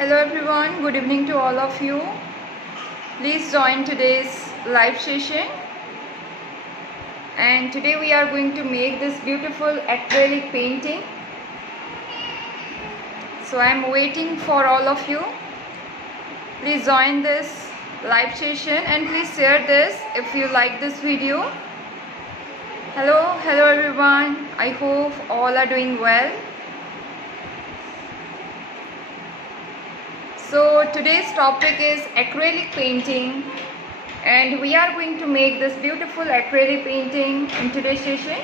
Hello everyone, good evening to all of you. Please join today's live session. And today we are going to make this beautiful acrylic painting. So I am waiting for all of you. Please join this live session and please share this if you like this video. Hello everyone. I hope all are doing well. So today's topic is acrylic painting, and we are going to make this beautiful acrylic painting in today's session.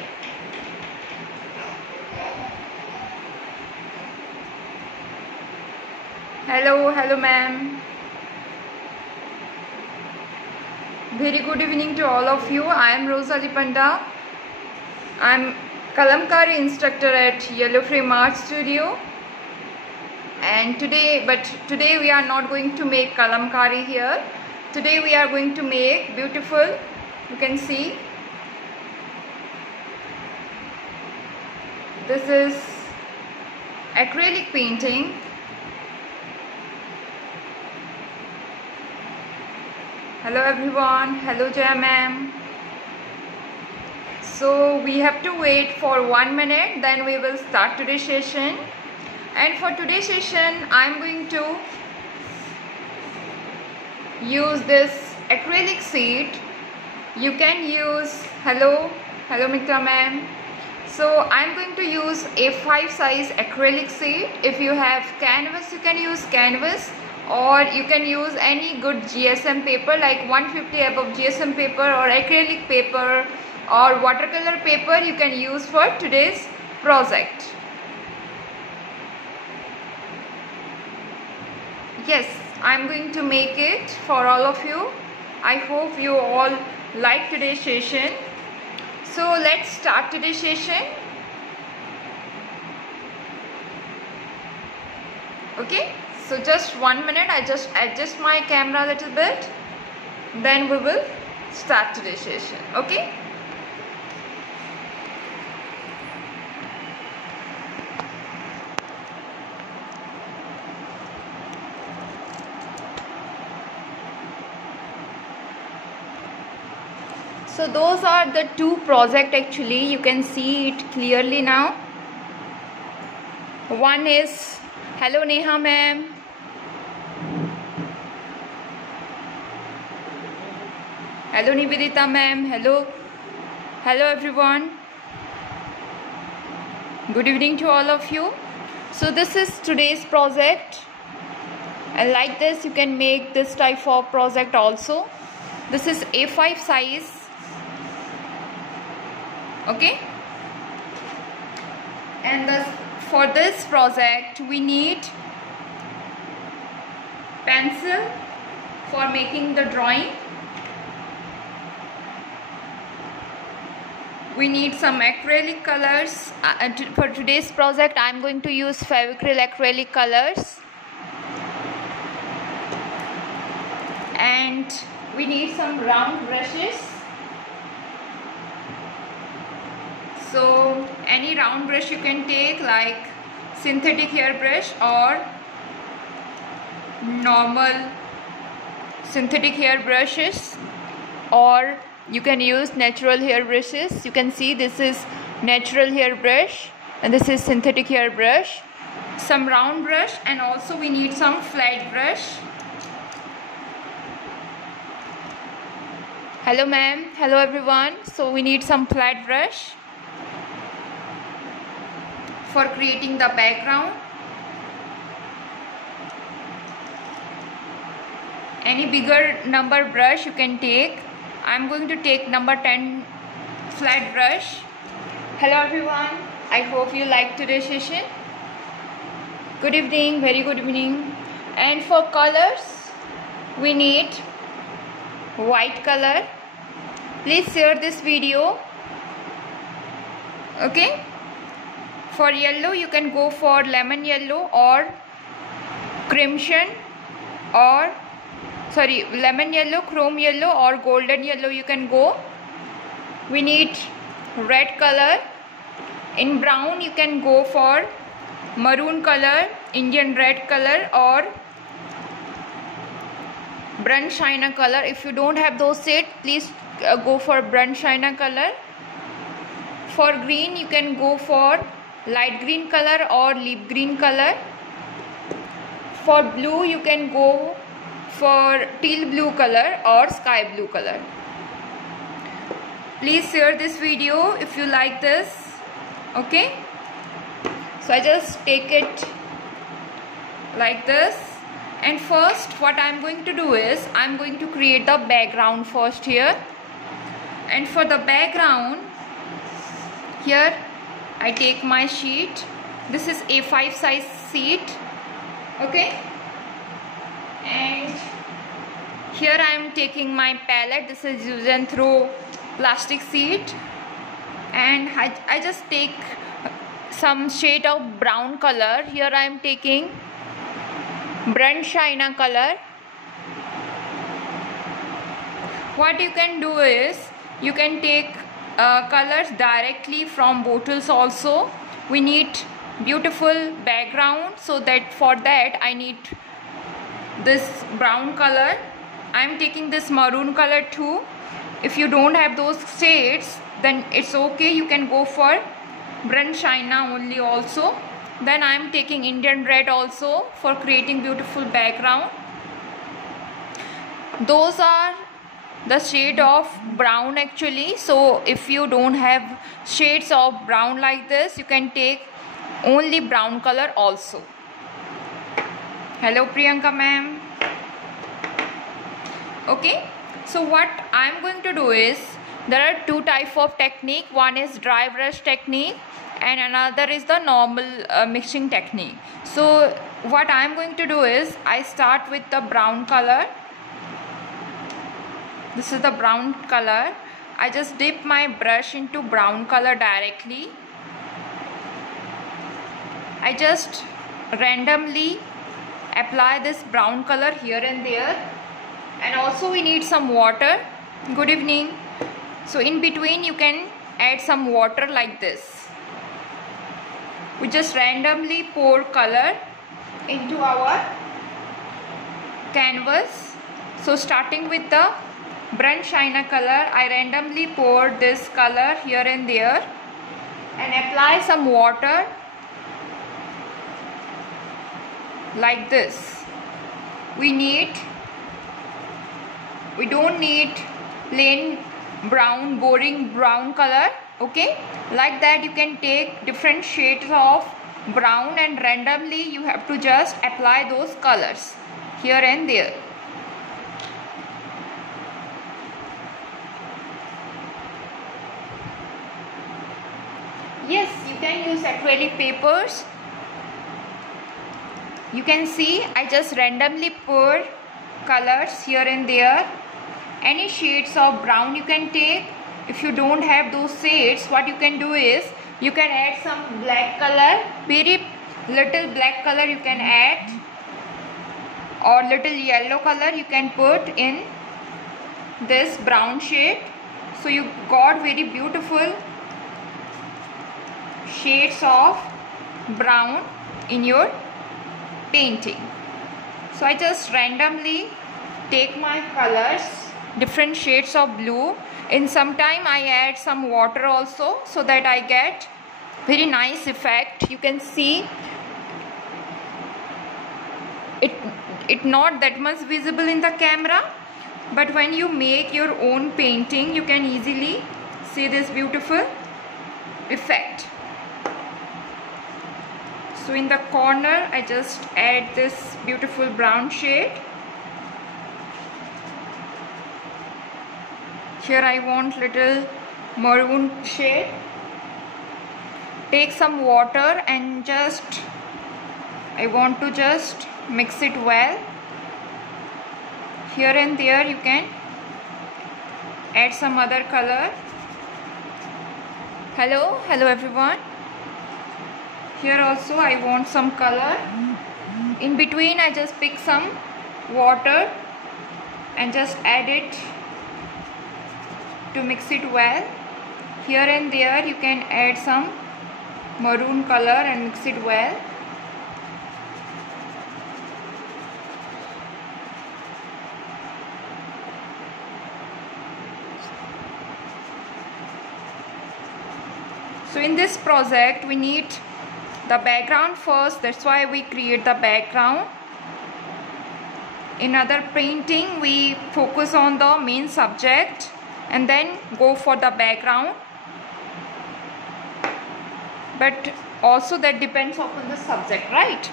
Hello ma'am. Very good evening to all of you. I am Rosalie Panda. I am Kalamkari instructor at Yellow Frame Art Studio. And today we are not going to make kalamkari here. Today we are going to make beautiful, you can see, this is acrylic painting. Hello everyone. Hello Jaya ma'am. So we have to wait for 1 minute, then we will start today's session. And for today's session, I am going to use this acrylic sheet. You can use, hello Mikta ma'am. So I am going to use A5 size acrylic sheet. If you have canvas, you can use canvas, or you can use any good GSM paper like 150 above GSM paper, or acrylic paper, or watercolor paper you can use for today's project. Yes, I'm going to make it for all of you. I hope you all like today's session. So let's start today's session. Okay, so just 1 minute. I just adjust my camera a little bit. Then we will start today's session. Okay. So those are the two projects actually. You can see it clearly now. One is, hello Neha ma'am. Hello Nivedita ma'am. Hello everyone. Good evening to all of you. So this is today's project. And like this, you can make this type of project also. This is A5 size. Okay, and for this project we need pencil for making the drawing. We need some acrylic colors. For today's project I am going to use Fevicryl acrylic colors, and we need some round brushes. So any round brush you can take, like synthetic hairbrush or normal synthetic hairbrushes, or you can use natural hairbrushes. You can see this is natural hairbrush and this is synthetic hairbrush. Some round brush, and also we need some flat brush. Hello ma'am. Hello everyone. So we need some flat brush for creating the background. Any bigger number brush you can take. I'm going to take number 10 flat brush. Hello everyone. I hope you like today's session. Good evening. Very good evening. And for colors, we need white color. Please share this video. Okay. For yellow, you can go for lemon yellow or crimson, or lemon yellow, chrome yellow, or golden yellow you can go. We need red color. In brown, you can go for maroon color, Indian red color, or burnt sienna color. If you don't have those shades, please go for burnt sienna color. For green, you can go for light green color or leaf green color. For blue, you can go for teal blue color or sky blue color. Please share this video if you like this. Okay, so I just take it like this, and first what I am going to do is I am going to create the background first here. And for the background, here I take my sheet. This is A5 size sheet. Okay, and here I am taking my palette. This is use and throw plastic sheet, and I just take some shade of brown color. Here I am taking burnt sienna color. What you can do is you can take colors directly from bottles also. We need beautiful background, so that for that I need this brown color. I am taking this maroon color too. If you don't have those shades, then it's okay, you can go for burnt sienna only also. Then I am taking Indian red also for creating beautiful background. Those are the shade of brown actually. So if you don't have shades of brown like this, you can take only brown color also. Hello Priyanka ma'am. Okay, so what I am going to do is, there are two types of technique. One is dry brush technique and another is the normal mixing technique. So what I am going to do is, I start with the brown color. This is the brown color. I just dip my brush into brown color directly. I just randomly apply this brown color here and there, and also we need some water. Good evening. So in between you can add some water like this. We just randomly pour color into our canvas. So starting with the burnt sienna color, I randomly pour this color here and there and apply some water like this. We don't need plain brown, boring brown color. Okay, like that you can take different shades of brown and randomly you have to just apply those colors here and there. Yes, you can use acrylic papers. You can see I just randomly pour colors here and there. Any shades of brown you can take. If you don't have those shades, what you can do is you can add some black color. Very little black color you can add, or little yellow color you can put in this brown shade. So you got very beautiful shades of brown in your painting. So I just randomly take my colors, different shades of blue. In some time I add some water also, so that I get very nice effect. You can see it not that much visible in the camera, but when you make your own painting you can easily see this beautiful effect. So in the corner I just add this beautiful brown shade. Here I want little maroon shade. Take some water and I want to just mix it well. Here and there you can add some other color. Hello everyone. Here also I want some color. In between I just pick some water and just add it to mix it well. Here and there you can add some maroon color and mix it well. So in this project we need the background first, that's why we create the background. In other painting we focus on the main subject and then go for the background, but also that depends upon the subject, right?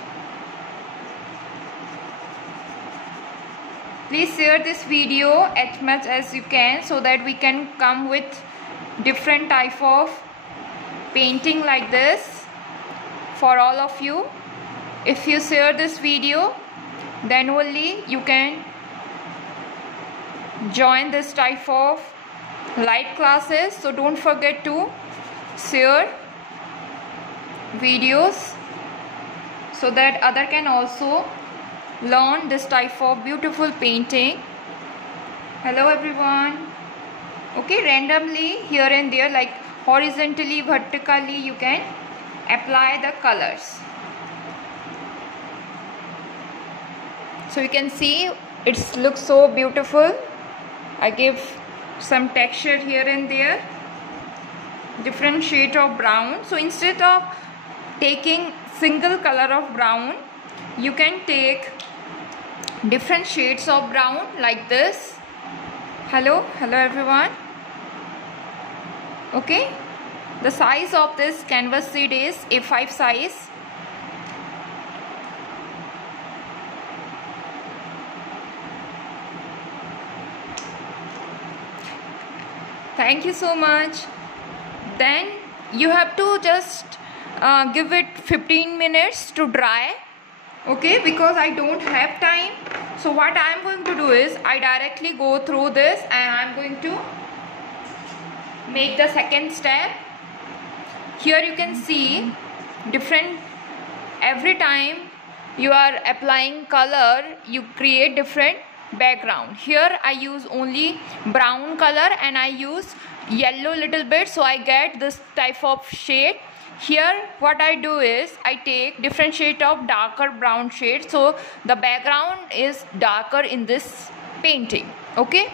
Please share this video as much as you can so that we can come with different type of painting like this for all of you. If you share this video, then only you can join this type of live classes. So don't forget to share videos so that other can also learn this type of beautiful painting. Hello everyone. Okay, randomly here and there, like horizontally, vertically, you can apply the colors. So you can see it looks so beautiful. I give some texture here and there, different shade of brown. So instead of taking single color of brown, you can take different shades of brown like this. Hello everyone. Okay, the size of this canvas sheet is A5 size. Thank you so much. Then you have to just give it 15 minutes to dry. Okay, because I don't have time. So what I am going to do is I directly go through this and I am going to make the second step. Here you can see different, every time you are applying color you create different background. Here I use only brown color and I use yellow little bit, so I get this type of shade. Here what I do is I take different shade of darker brown shade, so the background is darker in this painting. Okay,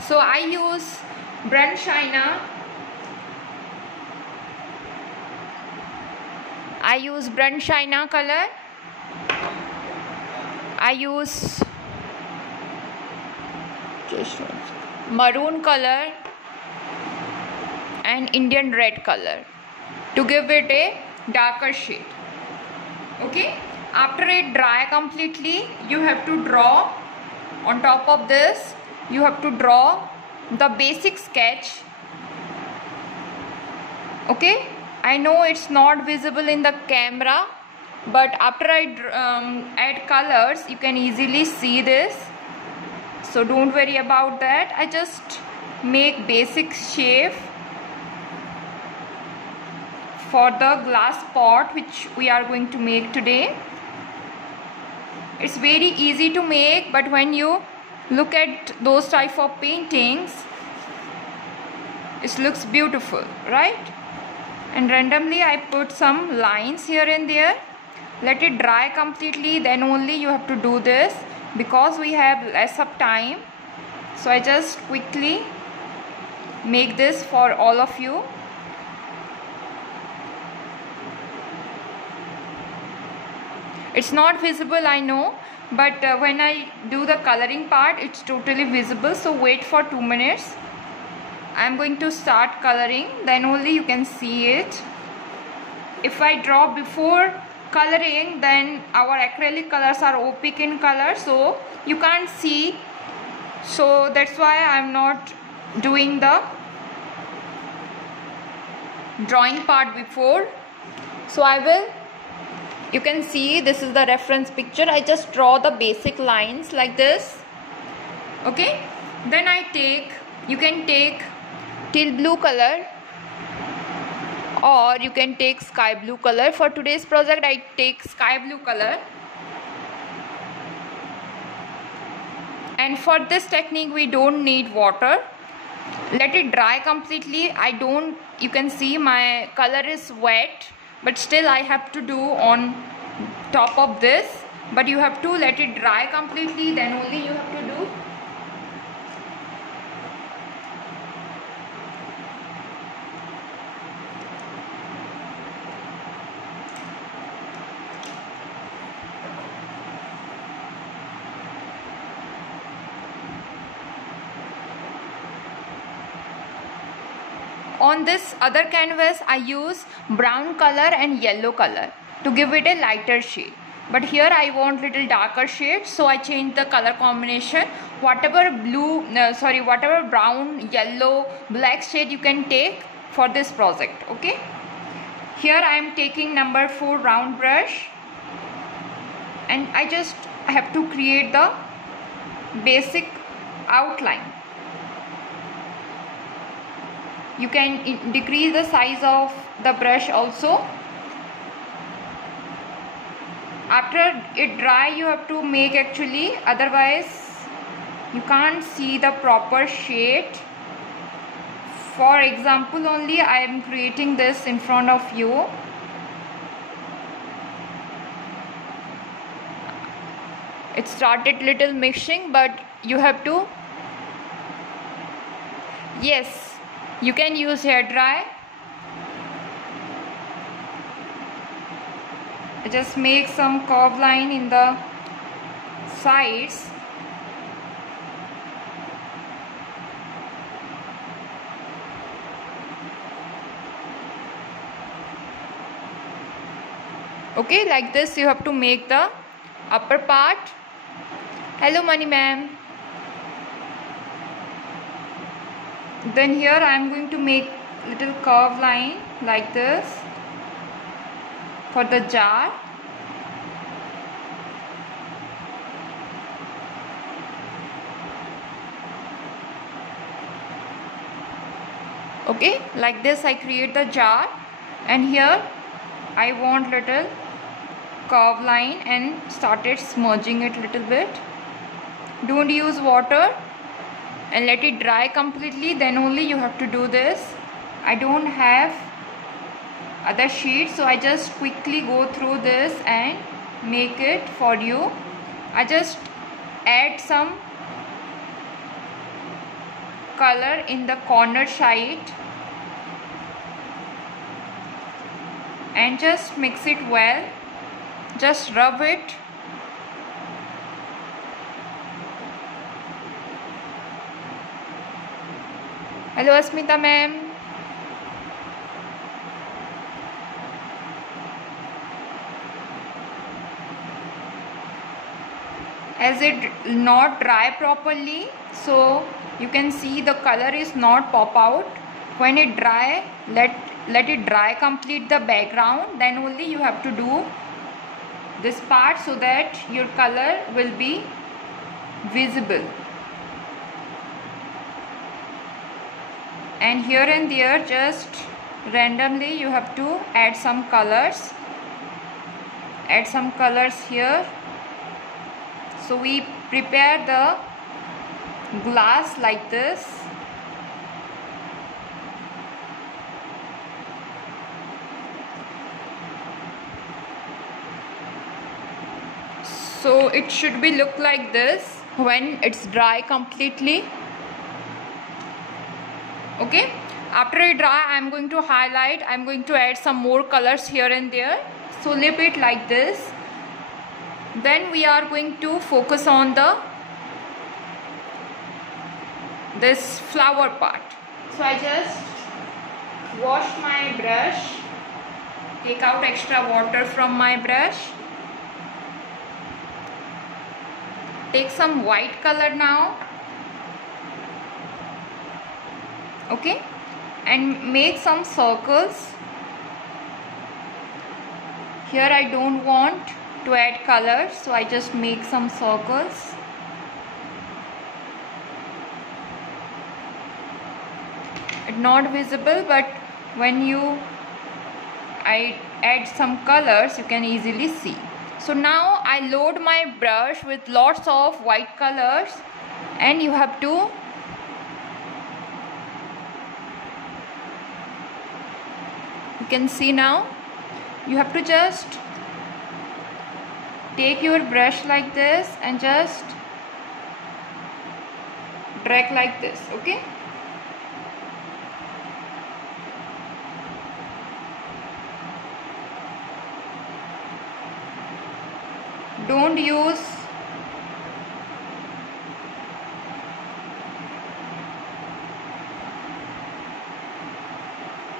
so I use burnt sienna. I use burnt sienna color. I use maroon color and Indian red color to give it a darker shade. Okay, after it dry completely, you have to draw on top of this. You have to draw the basic sketch. Okay, I know it's not visible in the camera, but after I add colors you can easily see this, so don't worry about that. I just make basic shape for the glass pot which we are going to make today. It's very easy to make, but when you look at those type of paintings, it looks beautiful, right? And randomly I put some lines here and there. Let it dry completely, then only you have to do this, because we have less of time. So I just quickly make this for all of you. It's not visible, I know, but when I do the coloring part it's totally visible. So wait for 2 minutes. I am going to start coloring, then only you can see it. If I draw before coloring, then our acrylic colors are opaque in color, so you can't see. So that's why I am not doing the drawing part before. So I will, you can see this is the reference picture. I just draw the basic lines like this. Okay, then I take, you can take teal blue color or you can take sky blue color. For today's project I take sky blue color. And for this technique we don't need water. Let it dry completely. You can see my color is wet, but still I have to do on top of this. But you have to let it dry completely, then only you have to do. on this other canvas I use brown color and yellow color to give it a lighter shade. But here I want little darker shade, so I change the color combination. Whatever whatever brown, yellow, black shade you can take for this project. Okay. Here I am taking number 4 round brush, and I just have to create the basic outline. You can decrease the size of the brush also. After it dry, you have to make actually, otherwise you can't see the proper shade. For example only I am creating this in front of you. It started little mixing, but you have to, yes, you can use hair dry. Just make some curve line in the sides. Okay, like this you have to make the upper part. Hello Money ma'am. Then here I am going to make little curve line like this for the jar. Okay, like this I create the jar, and here I want little curve line and started smudging it little bit. Don't use water and let it dry completely, then only you have to do this. I don't have other sheets, so I just quickly go through this and make it for you. I just add some color in the corner side and just mix it well. Just rub it. Hello Asmita ma'am. As it not dry properly, so you can see the color is not pop out. When it dry, let it dry complete the background, then only you have to do this part so that your color will be visible. And here and there just randomly you have to add some colors. Add some colors here. So we prepare the glass like this. So it should be look like this when it's dry completely. Okay, after it dry, I am going to highlight. I am going to add some more colors here and there. So leave it like this. Then we are going to focus on this flower part. So I just wash my brush, take out extra water from my brush, take some white color now, okay, and make some circles. Here I don't want to add colors, so I just make some circles. It's not visible, but when I add some colors, you can easily see. So now I load my brush with lots of white colors, and you have to you can see now, you have to just take your brush like this and just drag like this, okay? Don't use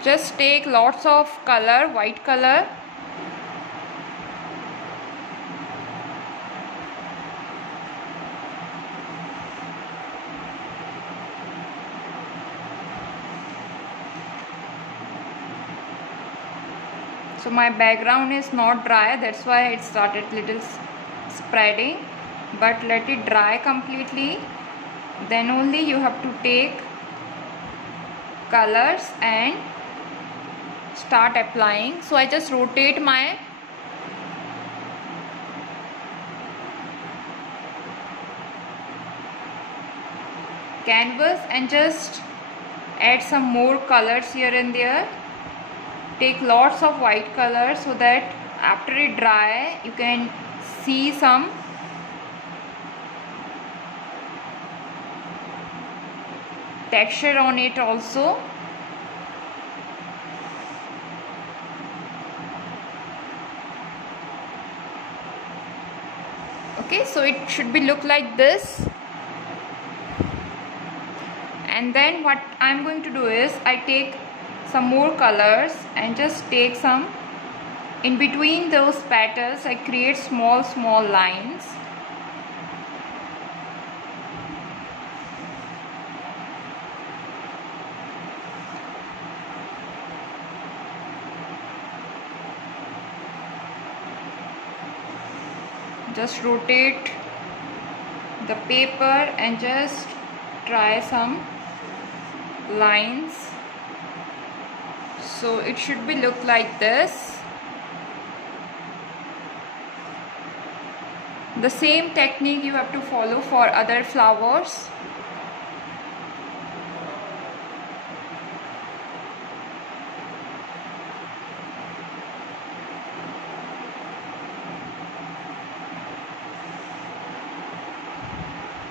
Just take lots of color, white color. So my background is not dry, that's why it started little spreading, but let it dry completely, then only you have to take colors and start applying. So I just rotate my canvas and just add some more colors here and there. Take lots of white color so that after it dry you can see some texture on it also. Okay, so it should be look like this. And then what I'm going to do is I take some more colors and just take some in between those petals. I create small lines. Just rotate the paper and just try some lines. So it should be look like this. The same technique you have to follow for other flowers.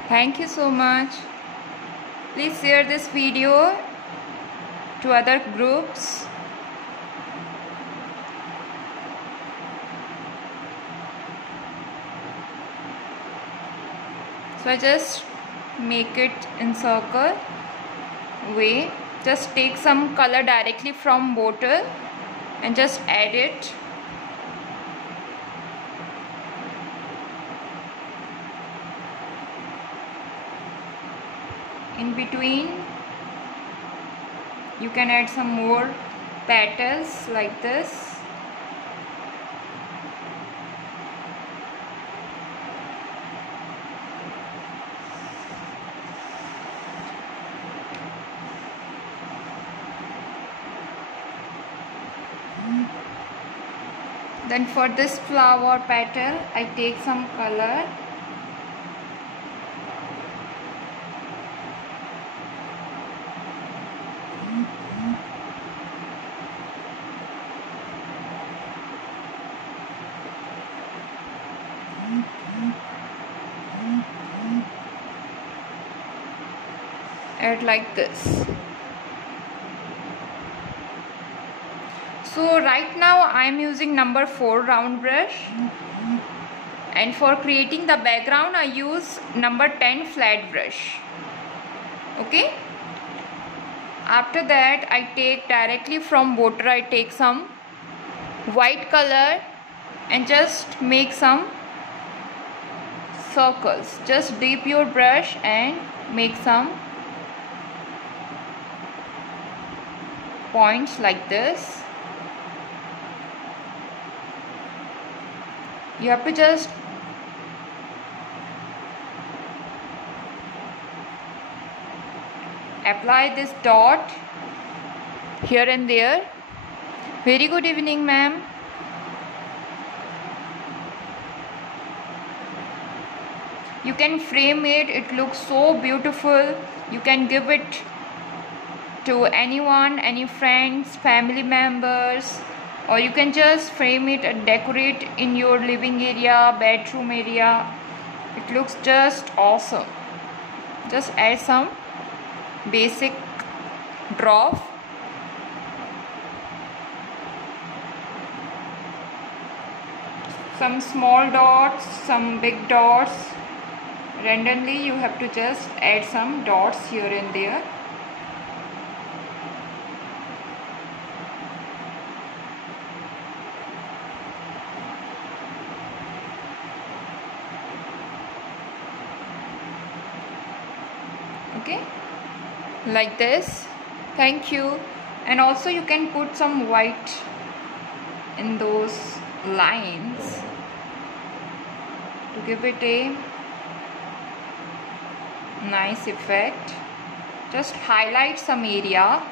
Thank you so much. Please share this video to other groups. So I just make it in circle way. Just take some color directly from bottle and just add it. In between you can add some more petals like this. Then for this flower petal I take some color. Add like this. So right now I am using number 4 round brush, and for creating the background I use number 10 flat brush. Okay, after that I take directly from bottle, I take some white color and just make some circles. Just dip your brush and make some points like this. You have to just apply this dot here and there. Very good evening, ma'am. You can frame it, it looks so beautiful. You can give it to anyone, any friends, family members, or you can just frame it and decorate in your living area, bedroom area. It looks just awesome. Just add some basic drop. Some small dots, some big dots. Randomly you have to just add some dots here and there. Okay, like this. Thank you. And also you can put some white in those lines to give it a nice effect. Just highlight some area.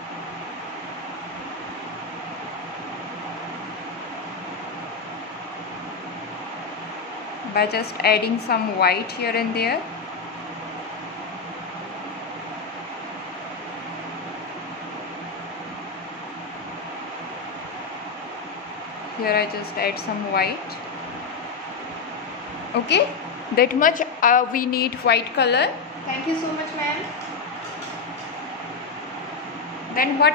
By just adding some white here and there. Here I just add some white. Okay, that much we need white color. Thank you so much, ma'am. Then what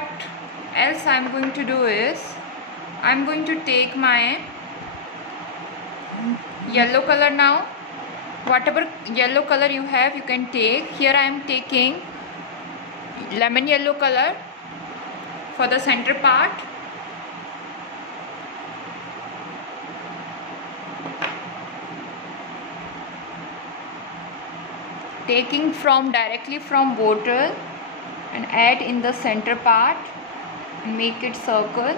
else I'm going to do is, I'm going to take my yellow color now. Whatever yellow color you have, you can take. Here I am taking lemon yellow color for the center part. Taking directly from bottle and add in the center part and make it circle.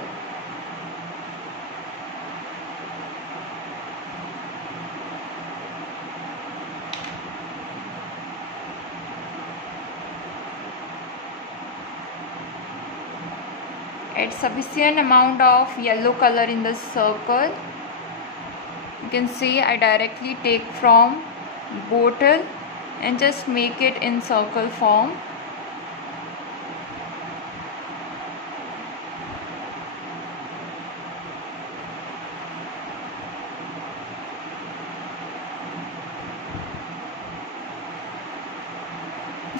Add sufficient amount of yellow color in the circle. You can see I directly take from bottle and just make it in circle form.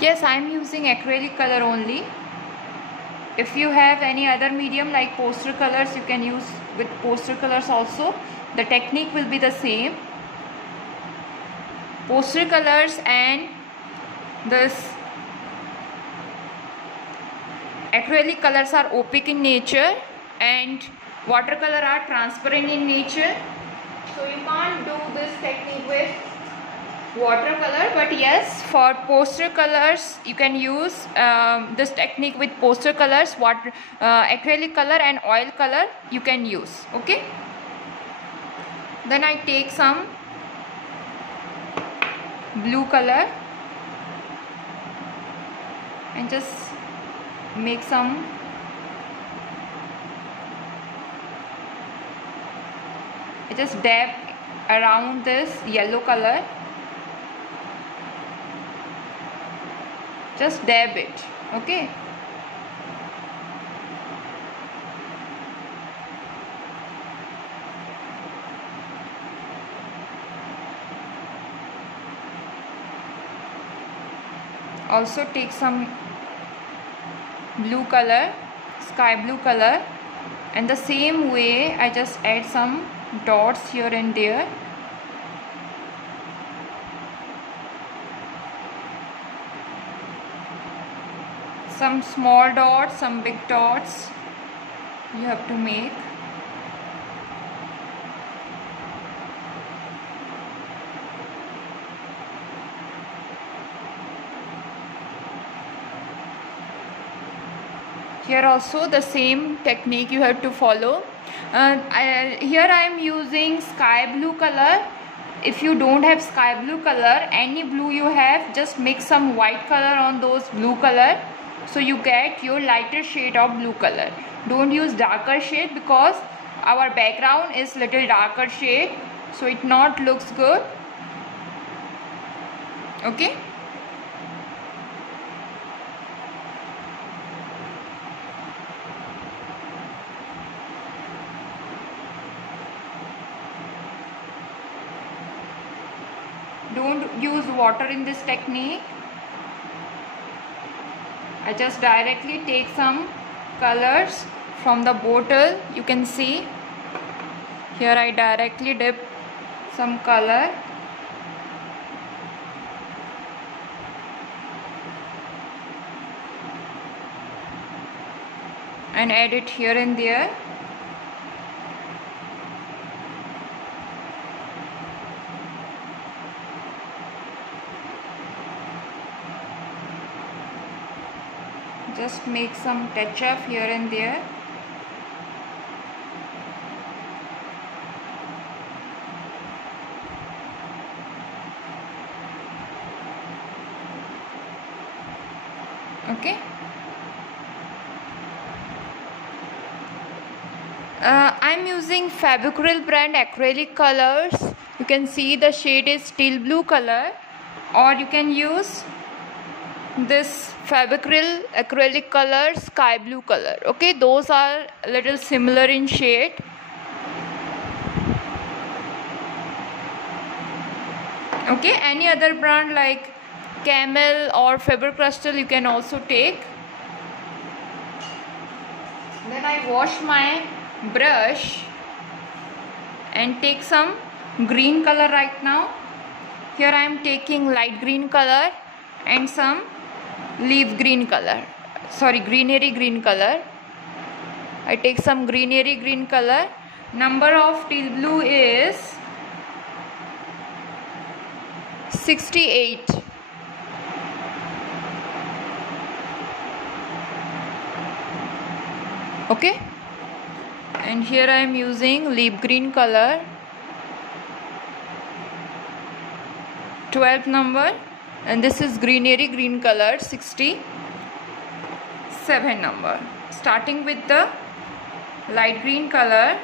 Yes, I am using acrylic color only. If you have any other medium like poster colors, you can use with poster colors also. The technique will be the same. Poster colors and this acrylic colors are opaque in nature and watercolor are transparent in nature. So you can't do this technique with watercolor, but yes, for poster colors you can use this technique with poster colors. Acrylic color and oil color you can use. Okay, then I take some blue color and just make some just dab around this yellow color. Just dab it. Okay, also take some blue color, sky blue color, and the same way I just add some dots here and there. Some small dots, some big dots you have to make. Here also the same technique you have to follow. Here I am using sky blue color. If you don't have sky blue color, any blue you have, just mix some white color on those blue color, so you get your lighter shade of blue color. Don't use darker shade because our background is little darker shade, so it not looks good. Okay, don't use water in this technique. I just directly take some colors from the bottle. You can see here I directly dip some color and add it here and there. just make some touch up here and there. Okay. I'm using Fabicryl brand acrylic colors. You can see the shade is steel blue color, or you can use this Fabicryl acrylic color sky blue color. Okay, those are a little similar in shade. Okay, any other brand like Camel or Faber-Castell you can also take. Then I wash my brush and take some green color right now. Here I am taking light green color and some leaf green color, sorry, greenery green color. I take some greenery green color. Number of teal blue is 68. Okay, and here I am using leaf green color, 12th number, and this is greenery green color, 67 number. Starting with the light green color,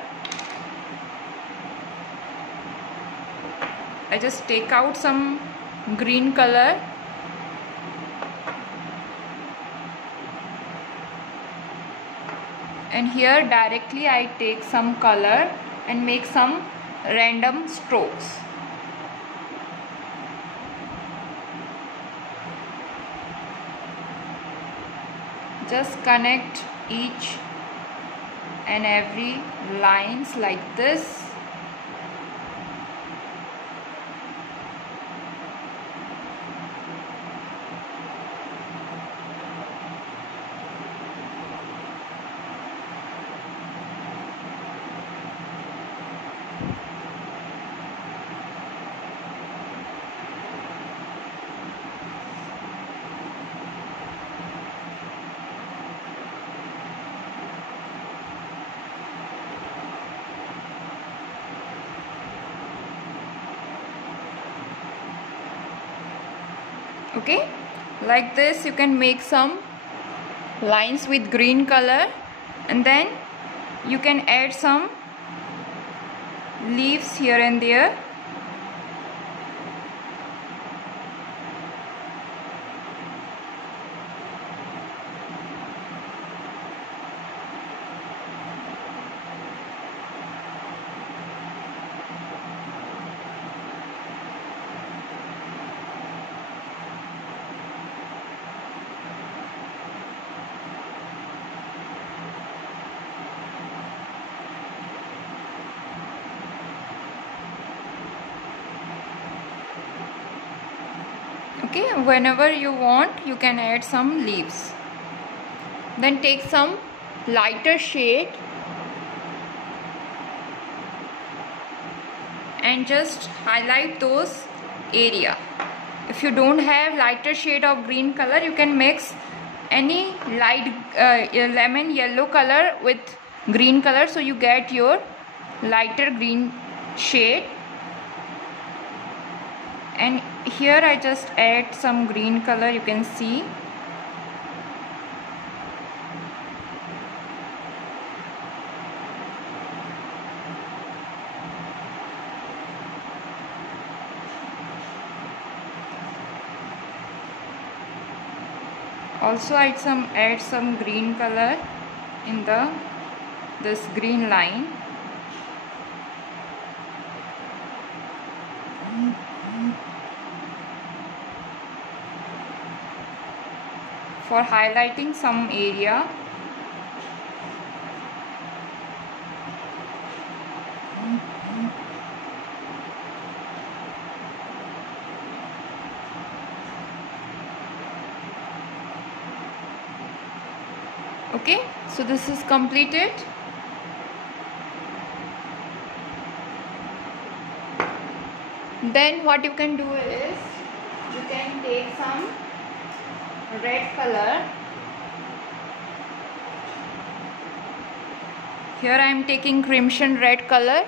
I just take out some green color and here directly I take some color and make some random strokes. Just connect each and every lines like this. Okay, like this you can make some lines with green color, and then you can add some leaves here and there. Okay, whenever you want you can add some leaves. Then take some lighter shade and just highlight those area. If you don't have lighter shade of green color, you can mix any light lemon yellow color with green color, so you get your lighter green shade. And here I just add some green color, you can see. Also I add some green color in this green line. For highlighting some area. Okay, so this is completed. Then what you can do is you can take some red color Here I am taking crimson red color.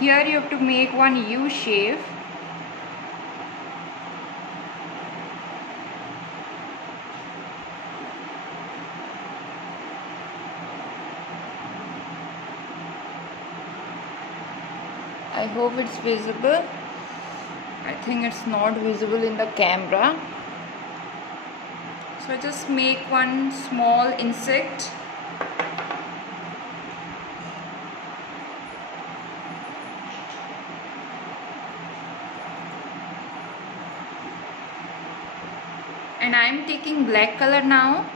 Here you have to make one U shape. I hope it's visible. I think it's not visible in the camera. So just make one small insect. And I am taking black color now.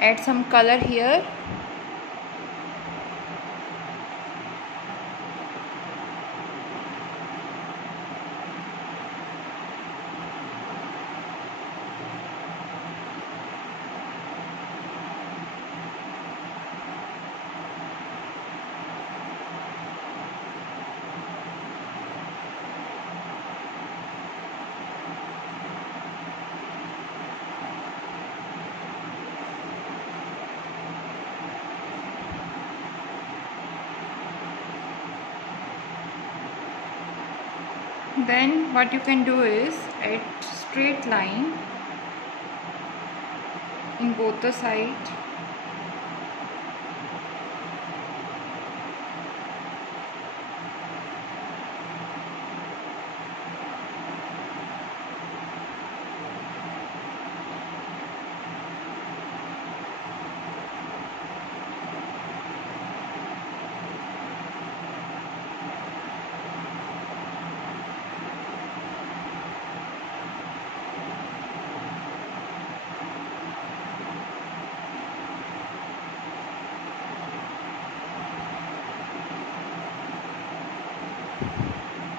Add some color here. Then what you can do is add straight line in both the sides.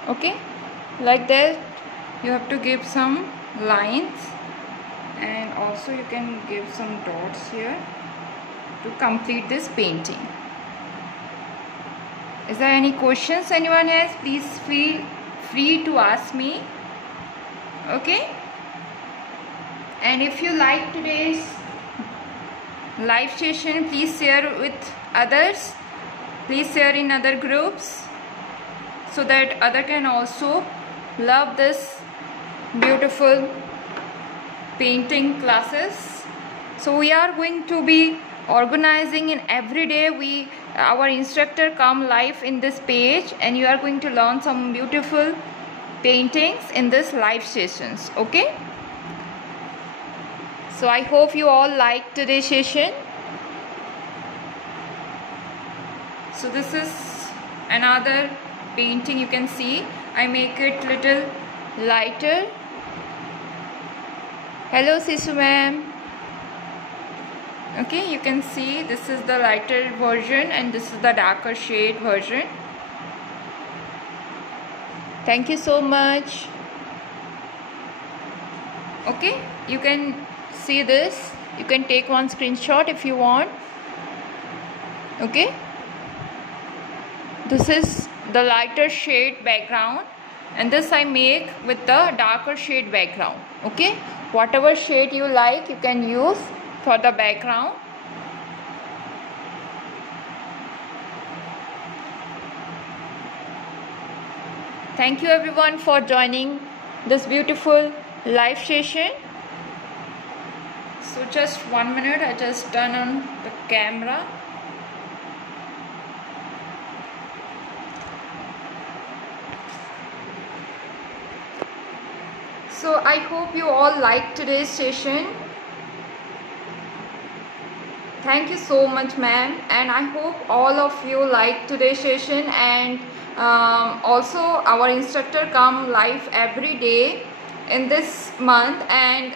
Okay, like that you have to give some lines, and also you can give some dots here to complete this painting. Is there any questions anyone has? Please feel free to ask me. Okay, and if you like today's live session, please share with others. Please share in other groups, so that other can also love this beautiful painting classes. So we are going to be organizing in every day. Our instructor come live in this page, and you are going to learn some beautiful paintings in this live sessions. Okay, so I hope you all like today's session. So this is another painting. You can see I make it little lighter. Hello Sisu ma'am. Okay, you can see this is the lighter version and this is the darker shade version. Thank you so much. Okay, you can see this. You can take one screenshot if you want. Okay, this is the lighter shade background, and this I make with the darker shade background. Okay, whatever shade you like you can use for the background. Thank you everyone for joining this beautiful live session. So just 1 minute, I just turn on the camera. So I hope you all liked today's session. Thank you so much, ma'am, and I hope all of you liked today's session. And also our instructor come live every day in this month, and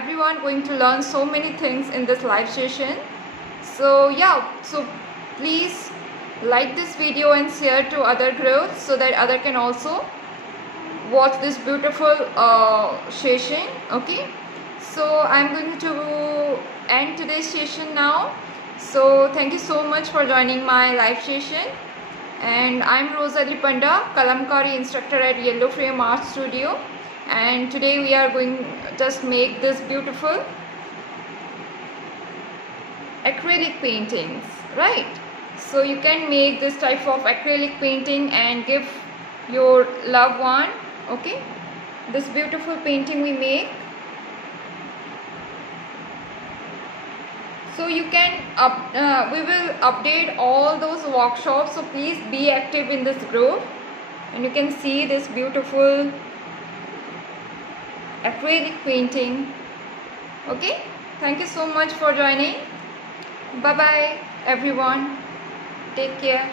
everyone going to learn so many things in this live session. So yeah, so please like this video and share to other groups so that other can also watch this beautiful session. Okay, so I'm going to end today's session now. So thank you so much for joining my live session, and I'm Rosalie Panda, Kalamkari instructor at Yellow Frame Art Studio, and today we are going to just make this beautiful acrylic paintings, right? So you can make this type of acrylic painting and give your loved one. Okay, this beautiful painting we make. So you can we will update all those workshops, so please be active in this group, and you can see this beautiful acrylic painting. Okay, thank you so much for joining. Bye bye everyone, take care.